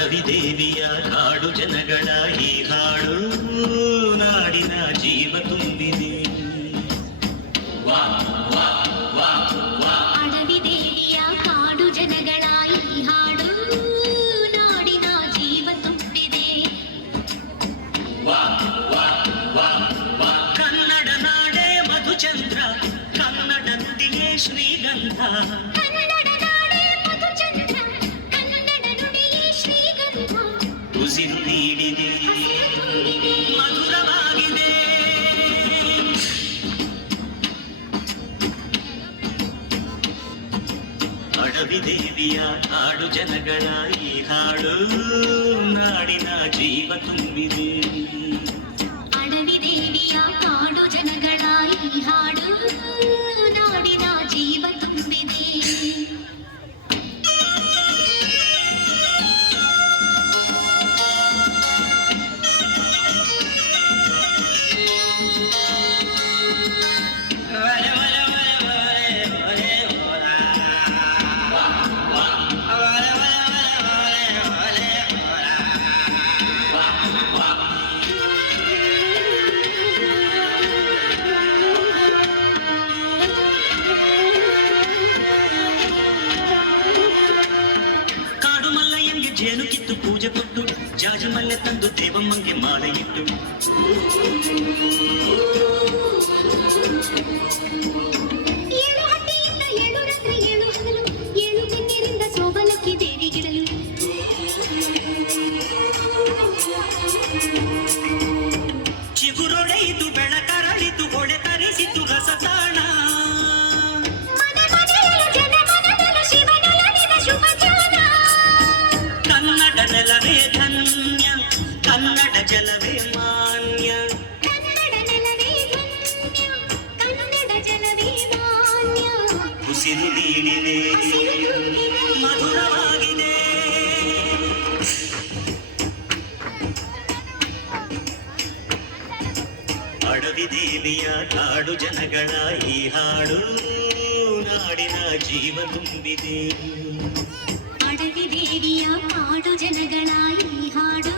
ಅಡವಿ ದೇವಿಯ ಹಾಡು ಜನಗಳ ಈ ಹಾಡು ನಾಡಿನ ಜೀವ ತುಂಬಿದೆ. ವಾ ವಾ ವಾ ವಾ ಅಡವಿ ದೇವಿಯ ಹಾಡು ಜನಗಳ ಈ ಹಾಡು ನಾಡಿನ ಜೀವ ತುಂಬಿದೆ. ವಾ ವಾ ವಾ ವಾ ಕನ್ನಡ ನಾಡೇ ಮಧುಚಂದ್ರ, ಕನ್ನಡ ನುಡಿಯೇ ಶ್ರೀಗಂಧ. ಉಸಿರು ನೀಡಿದೆ, ಮಧುರವಾಗಿದೆ. ಅಡವಿ ದೇವಿಯ ಹಾಡು ಜನಗಳ ಈ ಹಾಡು ನಾಡಿನ ಜೀವ ತುಂಬಿದೆ. ಅಡವಿ ದೇವಿಯ ಹಾಡು ಜನಗಳ ಈ ಹಾಡು ನಾಡಿನ ಜೀವ ತುಂಬಿದೆ. ಜೇನು ಕಿತ್ತು ಪೂಜೆ ಕೊಟ್ಟು ಜಾಜಿ ಮಲ್ಲೆ ತಂದು ದೇವಮ್ಮಂಗೆ ಮಾಲೆ ಇಟ್ಟು ಏಳು ಹಟ್ಟಿಯಿಂದ ಏಳು ರಾತ್ರಿ ಏಳು ಹಗಲು ಏಳು ಕಣ್ಣೀರಿಂದ ಸೋಬಲಕ್ಕಿ ದೇವಿಗಿಡಲು ಚಿಗುರೊಡೆಯಿತು ಬೆಳಕರಳಿತು ಹೊಳೆ ತರಿಸಿತು ರಸತಾಣ. ಕನ್ನಡ ನೆಲವೇ ಧನ್ಯ, ಕನ್ನಡ ಜಲವೇ ಮಾನ್ಯ. ಕನ್ನಡ ನೆಲವೇ ಧನ್ಯ, ಕನ್ನಡ ಜಲವೇ ಮಾನ್ಯ. ಉಸಿರು ನೀಡಿದೆ, ಮಧುರವಾಗಿದೆ. ಅಡವಿ ದೇವಿಯ ಹಾಡು ಜನಗಳ ಈ ಹಾಡು ನಾಡಿನ ಜೀವ ತುಂಬಿದೆ. ಅಡವಿ ದೇವಿಯ ಹಾಡು ಜನಗಳ ಈ ಹಾಡು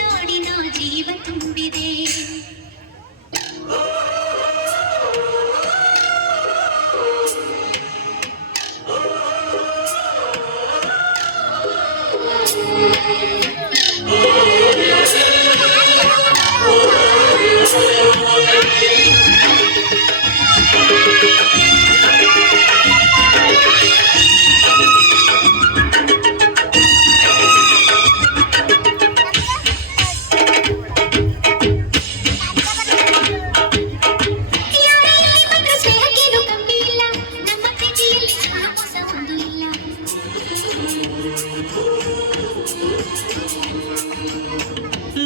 ನಾಡಿನ ಜೀವ ತುಂಬಿದೆ.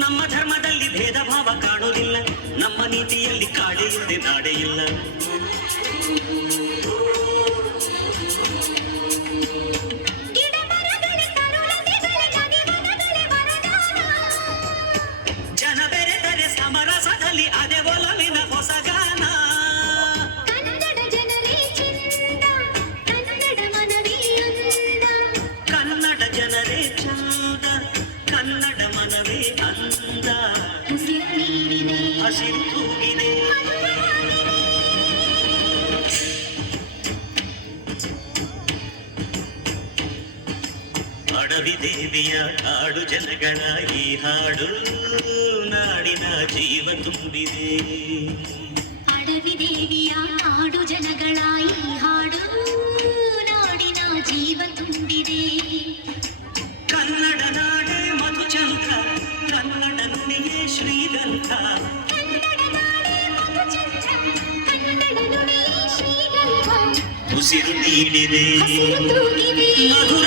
ನಮ್ಮ ಧರ್ಮದಲ್ಲಿ ಭೇದ ಭಾವ ಕಾಣೋದಿಲ್ಲ, ನಮ್ಮ ನೀತಿಯಲ್ಲಿ ಕಾಳೆ ಇಲ್ಲದೆ ನಾಡೆ ಇಲ್ಲ. ಜನ ಬೆರೆತರೆ ಸಮರಸದಲ್ಲಿ ಅದೇ ಒಲವಿನ ಹೊಸ ಗಾನ. ಕನ್ನಡ ಜನರೇ ಚಂದ, ಕನ್ನಡ ಮನವೇ ಅಂದ. ಕನ್ನಡ ಜನರೇ ಚಂದ, ಕನ್ನಡ ಮನವೇ ಅಂದ. ಉಸಿರು ನೀಡಿದೆ, ಹಸಿರು ತೂಗಿದೆ. ಅಡವಿ ದೇವಿಯ ಹಾಡು ಜನಗಳ ಈ ಹಾಡು ನಾಡಿನ ಜೀವ ತುಂಬಿದೆ. ಅಡವಿ ದೇವಿಯ ಹಾಡು ಜನಗಳ ಈ ಹಾಡು ನಾಡಿನ ಜೀವ ತುಂಬಿದೆ. ಕನ್ನಡ ನಾಡೇ ಮಧುಚಂದ್ರ, ಕನ್ನಡ ನುಡಿಯೇ ಶ್ರೀಗಂಧ. ಕನ್ನಡ ನಾಡೇ ಮಧುಚಂದ್ರ, ಕನ್ನಡ ನುಡಿಯೇ ಶ್ರೀಗಂಧ. ಉಸಿರು ನೀಡಿದೆ, ಹಸಿರು ತೂಗಿದೆ, ಮಧುರ